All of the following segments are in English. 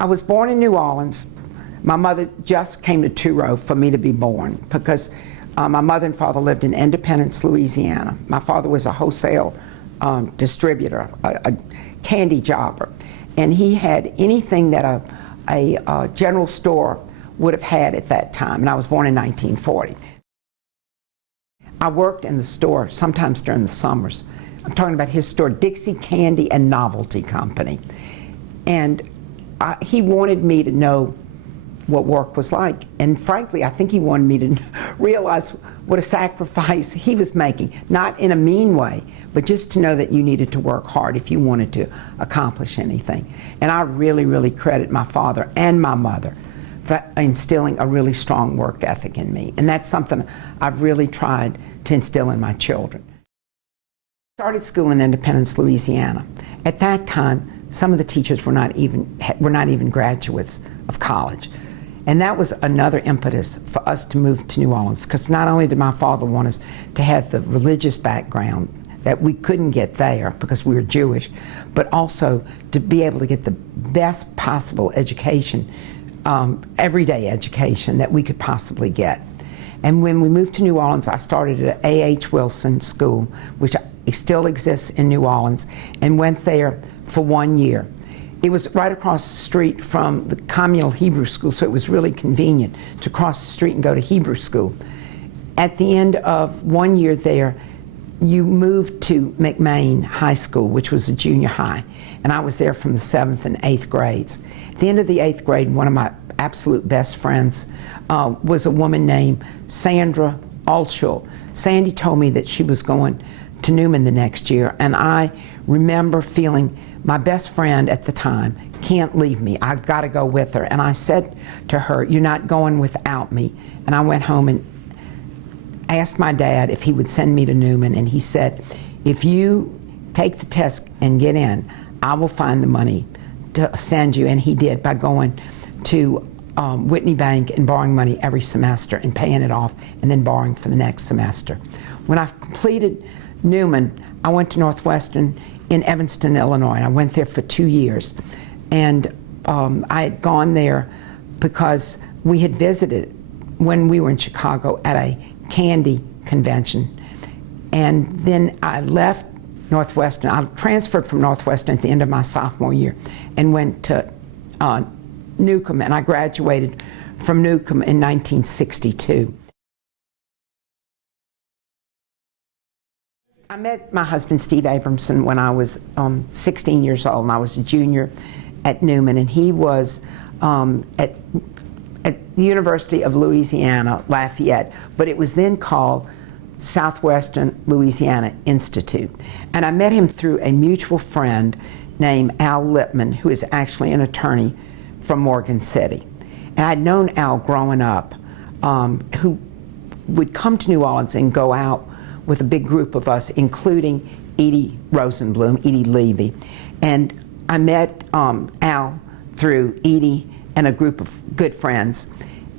I was born in New Orleans. My mother just came to Truro for me to be born because my mother and father lived in Independence, Louisiana. My father was a wholesale distributor, a candy jobber, and he had anything that a general store would have had at that time, and I was born in 1940. I worked in the store sometimes during the summers. I'm talking about his store, Dixie Candy and Novelty Company. And he wanted me to know what work was like. And frankly, I think he wanted me to realize what a sacrifice he was making, not in a mean way, but just to know that you needed to work hard if you wanted to accomplish anything. And I really, really credit my father and my mother for instilling a really strong work ethic in me. And that's something I've really tried to instill in my children. I started school in Independence, Louisiana. At that time, some of the teachers were not even graduates of college. And that was another impetus for us to move to New Orleans, because not only did my father want us to have the religious background that we couldn't get there because we were Jewish, but also to be able to get the best possible education, everyday education that we could possibly get. And when we moved to New Orleans, I started at A.H. Wilson School, which still exists in New Orleans, and went there for 1 year. It was right across the street from the communal Hebrew school, so it was really convenient to cross the street and go to Hebrew school. At the end of 1 year there, you moved to McMain High School, which was a junior high, and I was there from the 7th and 8th grades. At the end of the 8th grade, one of my absolute best friends was a woman named Sandra Altschul. Sandy told me that she was going to Newman the next year, and I remember feeling my best friend at the time can't leave me. I've got to go with her. And I said to her, "You're not going without me." And I went home and asked my dad if he would send me to Newman, and he said, "If you take the test and get in, I will find the money to send you." And he did, by going to Whitney Bank and borrowing money every semester and paying it off and then borrowing for the next semester. When I completed Newman, I went to Northwestern in Evanston, Illinois, and I went there for 2 years. And I had gone there because we had visited when we were in Chicago at a candy convention. And then I left Northwestern. I transferred from Northwestern at the end of my sophomore year and went to Newcomb, and I graduated from Newcomb in 1962. I met my husband, Steve Abramson, when I was 16 years old, and I was a junior at Newman, and he was at the University of Louisiana, Lafayette, but it was then called Southwestern Louisiana Institute. And I met him through a mutual friend named Al Lippman, who is actually an attorney from Morgan City. And I'd known Al growing up, who would come to New Orleans and go out with a big group of us, including Edie Rosenblum, Edie Levy. And I met Al through Edie and a group of good friends.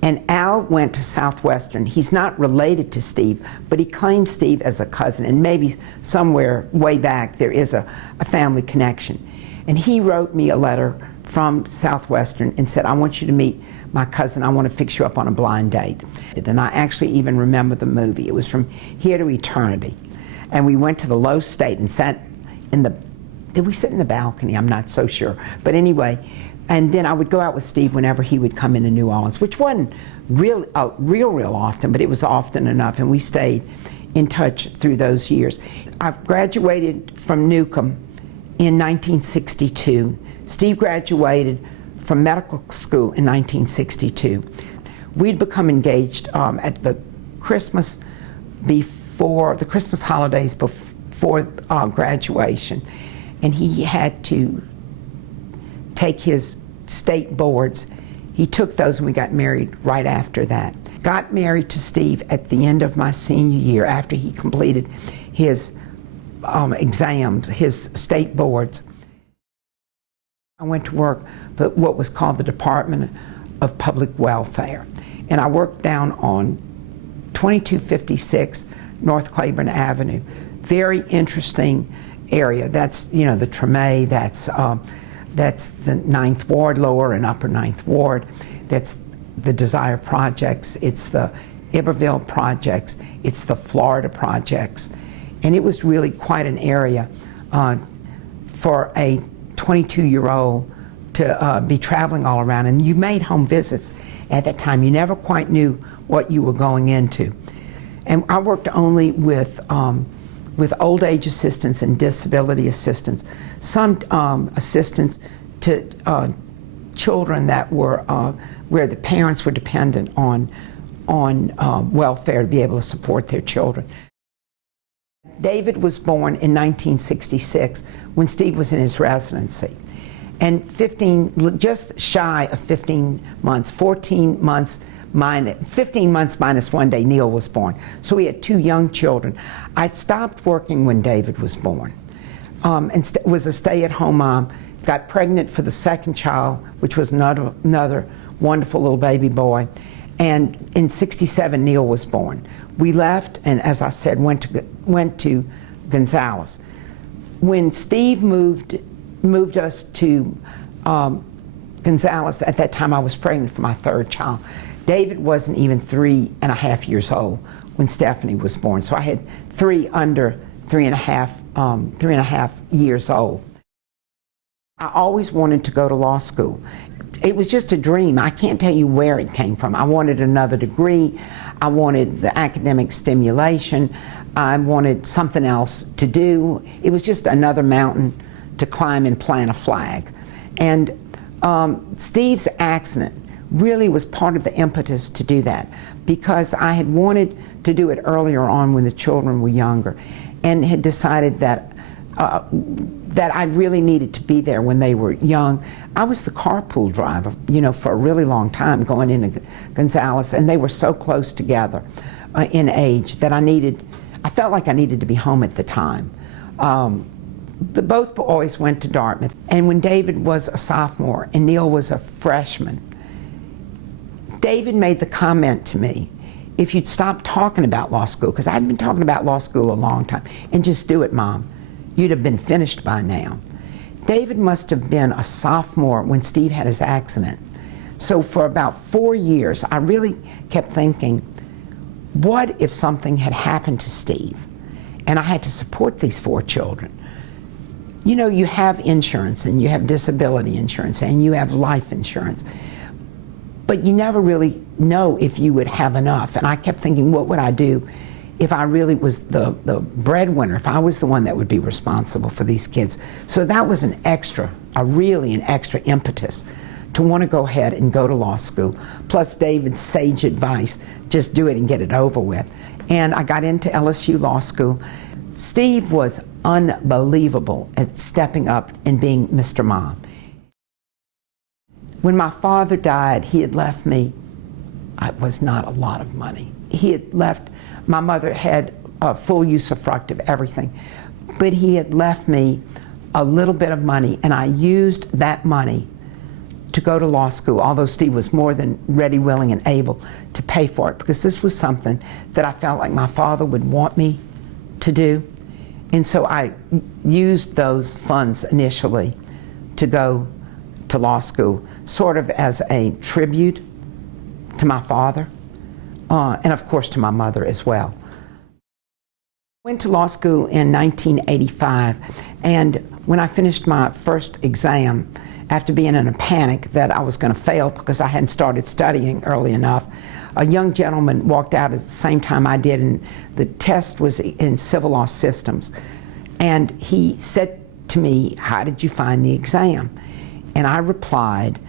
And Al went to Southwestern. He's not related to Steve, but he claims Steve as a cousin, and maybe somewhere way back there is a family connection. And he wrote me a letter from Southwestern and said, "I want you to meet my cousin. I want to fix you up on a blind date." And I actually even remember the movie. It was From Here to Eternity. And we went to the Low State and sat in the, did we sit in the balcony? I'm not so sure. But anyway, and then I would go out with Steve whenever he would come into New Orleans, which wasn't real often, but it was often enough, and we stayed in touch through those years. I graduated from Newcomb in 1962. Steve graduated from medical school in 1962. We'd become engaged at the Christmas holidays before graduation, and he had to take his state boards. He took those, and we got married right after that. Got married to Steve at the end of my senior year after he completed his exams, his state boards. I went to work for what was called the Department of Public Welfare, and I worked down on 2256 North Claiborne Avenue. Very interesting area. That's, you know, the Treme, that's That's the Ninth Ward, Lower and Upper Ninth Ward. That's the Desire projects. It's the Iberville projects. It's the Florida projects. And it was really quite an area for a 22-year-old to be traveling all around. And you made home visits at that time. You never quite knew what you were going into. And I worked only with old age assistance and disability assistance, some assistance to children that were where the parents were dependent on welfare to be able to support their children. David was born in 1966 when Steve was in his residency. And just shy of 15 months, 15 months minus 1 day, Neil was born. So we had 2 young children. I stopped working when David was born and was a stay-at-home mom. Got pregnant for the second child, which was another wonderful little baby boy. And in '67, Neil was born. We left, and as I said, went to Gonzales. When Steve moved us to Gonzales, at that time I was pregnant for my 3rd child. David wasn't even 3.5 years old when Stephanie was born, so I had 3 under 3.5 years old. I always wanted to go to law school. It was just a dream. I can't tell you where it came from. I wanted another degree. I wanted the academic stimulation. I wanted something else to do. It was just another mountain to climb and plant a flag. And Steve's accident really was part of the impetus to do that, because I had wanted to do it earlier on when the children were younger, and had decided that that I really needed to be there when they were young. I was the carpool driver, for a really long time going into Gonzales, and they were so close together in age that I felt like I needed to be home at the time. Both boys went to Dartmouth, and when David was a sophomore and Neil was a freshman, David made the comment to me, if you'd stop talking about law school, because I'd been talking about law school a long time, and just do it, Mom, you'd have been finished by now. David must have been a sophomore when Steve had his accident. So for about 4 years, I really kept thinking, what if something had happened to Steve and I had to support these 4 children? You have insurance, and you have disability insurance, and you have life insurance, but you never really know if you would have enough. And I kept thinking, what would I do if I really was the breadwinner, if I was the one that would be responsible for these kids? So that was really an extra impetus to want to go ahead and go to law school. Plus David's sage advice, just do it and get it over with. And I got into LSU Law School. Steve was unbelievable at stepping up and being Mr. Mom. When my father died, he had left me, it was not a lot of money. My mother had full usufruct of everything, but he had left me a little bit of money, and I used that money to go to law school, although Steve was more than ready, willing, and able to pay for it, because this was something that I felt like my father would want me to do. And so I used those funds initially to go to law school, sort of as a tribute to my father, and of course to my mother as well. I went to law school in 1985, and when I finished my first exam, after being in a panic that I was going to fail because I hadn't started studying early enough, a young gentleman walked out at the same time I did, and the test was in civil law systems. And he said to me, "How did you find the exam?" And I replied,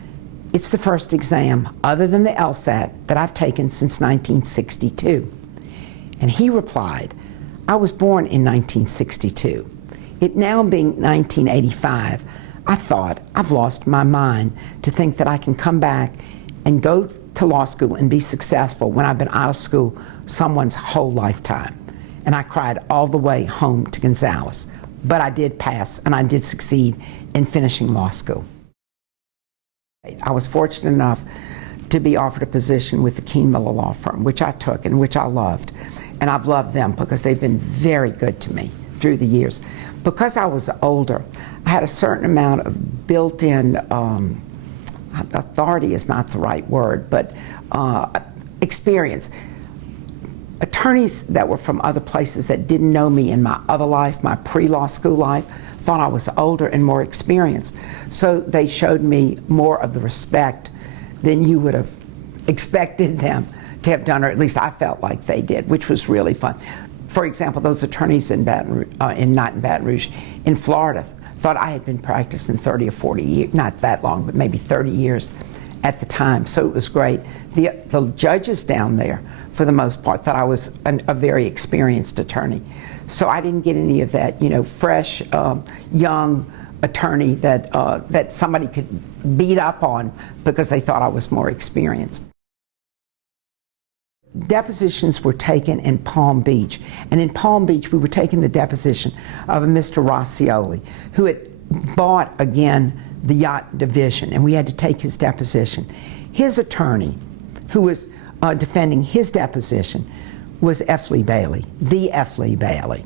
"It's the first exam, other than the LSAT, that I've taken since 1962. And he replied, "I was born in 1962. It now being 1985, I thought, I've lost my mind to think that I can come back and go to law school and be successful when I've been out of school someone's whole lifetime." And I cried all the way home to Gonzales. But I did pass, and I did succeed in finishing law school. I was fortunate enough to be offered a position with the Kean Miller law firm, which I took and which I loved. And I've loved them because they've been very good to me, through the years. Because I was older, I had a certain amount of built-in, authority is not the right word, but experience. Attorneys that were from other places that didn't know me in my other life, my pre-law school life, thought I was older and more experienced. So they showed me more of the respect than you would have expected them to have done, or at least I felt like they did, which was really fun. For example, those attorneys in not in Baton Rouge, in Florida, thought I had been practicing 30 or 40 years, not that long, but maybe 30 years at the time, so it was great. The judges down there, for the most part, thought I was a very experienced attorney. So I didn't get any of that, fresh, young attorney that somebody could beat up on because they thought I was more experienced. Depositions were taken in Palm Beach, and in Palm Beach we were taking the deposition of a Mr. Rossioli, who had bought again the yacht division, and we had to take his deposition. His attorney, who was defending his deposition, was F. Lee Bailey, the F. Lee Bailey.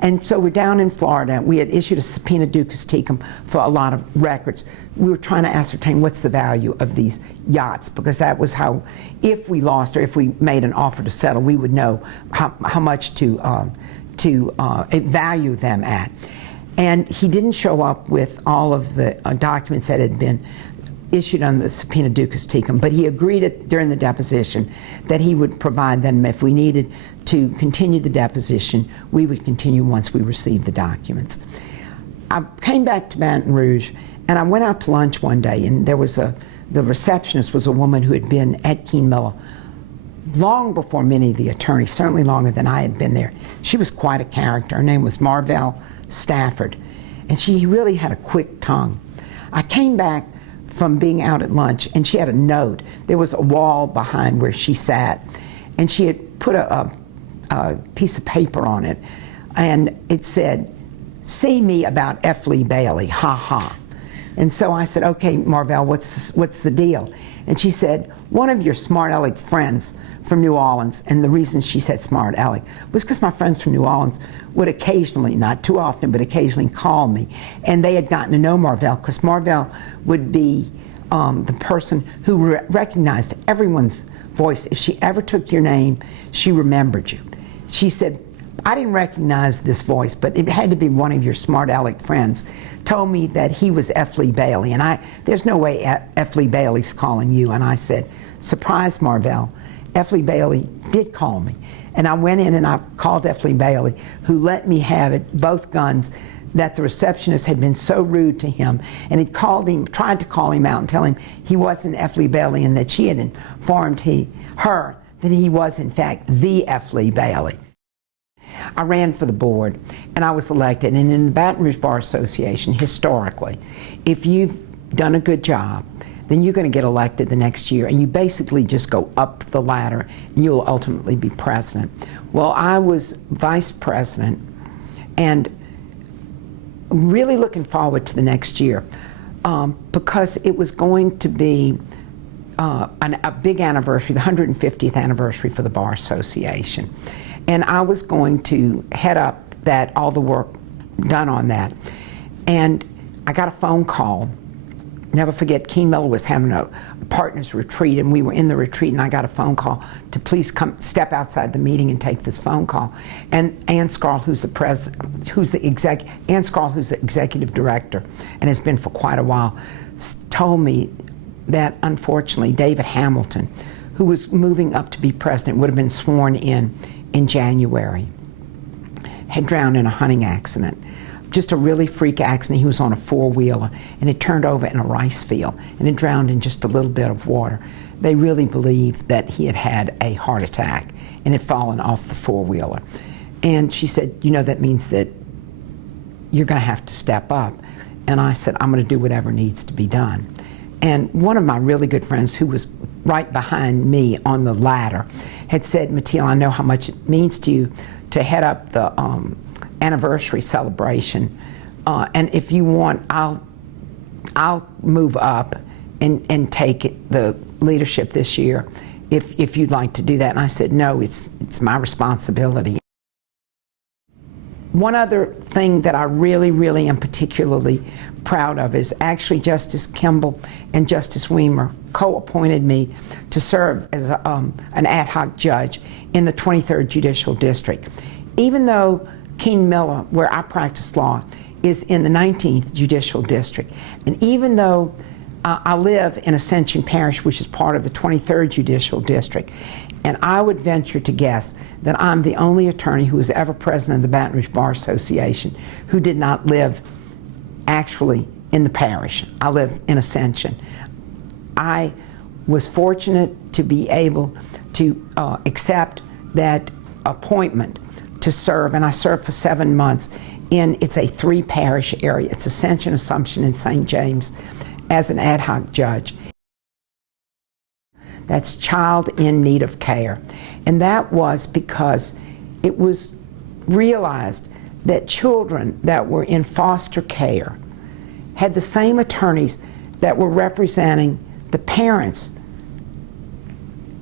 And so we're down in Florida. We had issued a subpoena ducis tecum for a lot of records. We were trying to ascertain what's the value of these yachts, because that was how, if we lost or if we made an offer to settle, we would know how much to value them at. And he didn't show up with all of the documents that had been issued on the subpoena ducis tecum, but he agreed during the deposition that he would provide them if we needed to continue the deposition. We would continue once we received the documents. I came back to Baton Rouge, and I went out to lunch one day, and there was the receptionist was a woman who had been at Kean Miller long before many of the attorneys, certainly longer than I had been there. She was quite a character. Her name was Marvell Stafford, and she really had a quick tongue. I came back from being out at lunch, and she had a note. There was a wall behind where she sat, and she had put a piece of paper on it, and it said, "See me about F. Lee Bailey, ha ha." And so I said, "Okay, Marvell, what's the deal?" And she said, "One of your smart aleck friends from New Orleans," and the reason she said smart aleck was because my friends from New Orleans would occasionally, not too often, but occasionally call me. And they had gotten to know Marvell, because Marvell would be the person who recognized everyone's voice. If she ever took your name, she remembered you. She said, "I didn't recognize this voice, but it had to be one of your smart aleck friends. Told me that he was F. Lee Bailey, and there's no way F. Lee Bailey's calling you." And I said, "Surprise, Marvell, F. Lee Bailey did call me." And I went in and I called F. Lee Bailey, who let me have it, both guns, that the receptionist had been so rude to him, and had called him, tried to call him out and tell him he wasn't F. Lee Bailey, and that she had informed her that he was in fact the F. Lee Bailey. I ran for the board, and I was elected. And in the Baton Rouge Bar Association, historically, if you've done a good job, then you're going to get elected the next year, and you basically just go up the ladder, and you'll ultimately be president. Well, I was vice president, and really looking forward to the next year, because it was going to be a big anniversary, the 150th anniversary for the Bar Association. And I was going to head up all the work done on that. And I got a phone call. Never forget, Kean Miller was having a partners retreat, and we were in the retreat, and I got a phone call to please come step outside the meeting and take this phone call. And Ann Scarl, who's the executive director and has been for quite a while, told me that unfortunately David Hamilton, who was moving up to be president, would have been sworn in January, had drowned in a hunting accident. Just a really freak accident. He was on a four-wheeler, and it turned over in a rice field, and it drowned in just a little bit of water. They really believed that he had had a heart attack and had fallen off the four-wheeler. And she said, "You know, that means that you're going to have to step up." And I said, "I'm going to do whatever needs to be done." And one of my really good friends, who was right behind me on the ladder, had said, "Matilda, I know how much it means to you to head up the anniversary celebration, and if you want, I'll move up and take the leadership this year, if you'd like to do that." And I said, "No, it's my responsibility." One other thing that I really am particularly proud of is actually Justice Kimball and Justice Weimer co-appointed me to serve as an ad hoc judge in the 23rd Judicial District. Even though Kean Miller, where I practice law, is in the 19th Judicial District, and even though I live in Ascension Parish, which is part of the 23rd Judicial District, and I would venture to guess that I'm the only attorney who was ever president of the Baton Rouge Bar Association who did not live actually in the parish. I live in Ascension. I was fortunate to be able to accept that appointment to serve, and I served for 7 months it's a 3-parish area. It's Ascension, Assumption, and St. James, as an ad hoc judge. That's child in need of care. And that was because it was realized that children that were in foster care had the same attorneys that were representing the parents,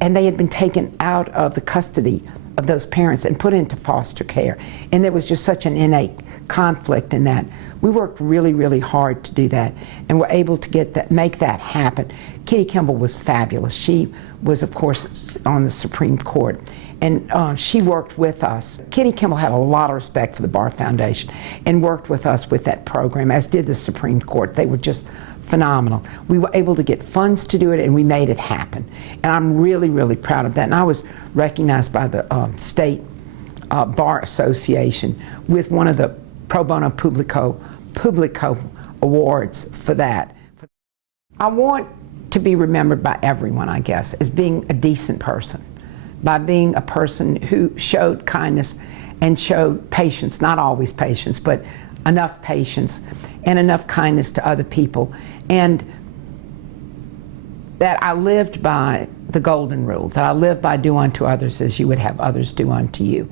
and they had been taken out of the custody of those parents and put into foster care. And there was just such an innate conflict in that. We worked really hard to do that, and were able to make that happen. Kitty Kimball was fabulous. She was, of course, on the Supreme Court, and she worked with us. Kitty Kimball had a lot of respect for the Bar Foundation and worked with us with that program, as did the Supreme Court. They were just phenomenal. We were able to get funds to do it, and we made it happen. And I'm really proud of that. And I was recognized by the State Bar Association with one of the Pro Bono Publico Awards for that. I want to be remembered by everyone, I guess, as being a decent person, by being a person who showed kindness and showed patience, not always patience, but enough patience and enough kindness to other people, and that I lived by the golden rule, that I lived by do unto others as you would have others do unto you.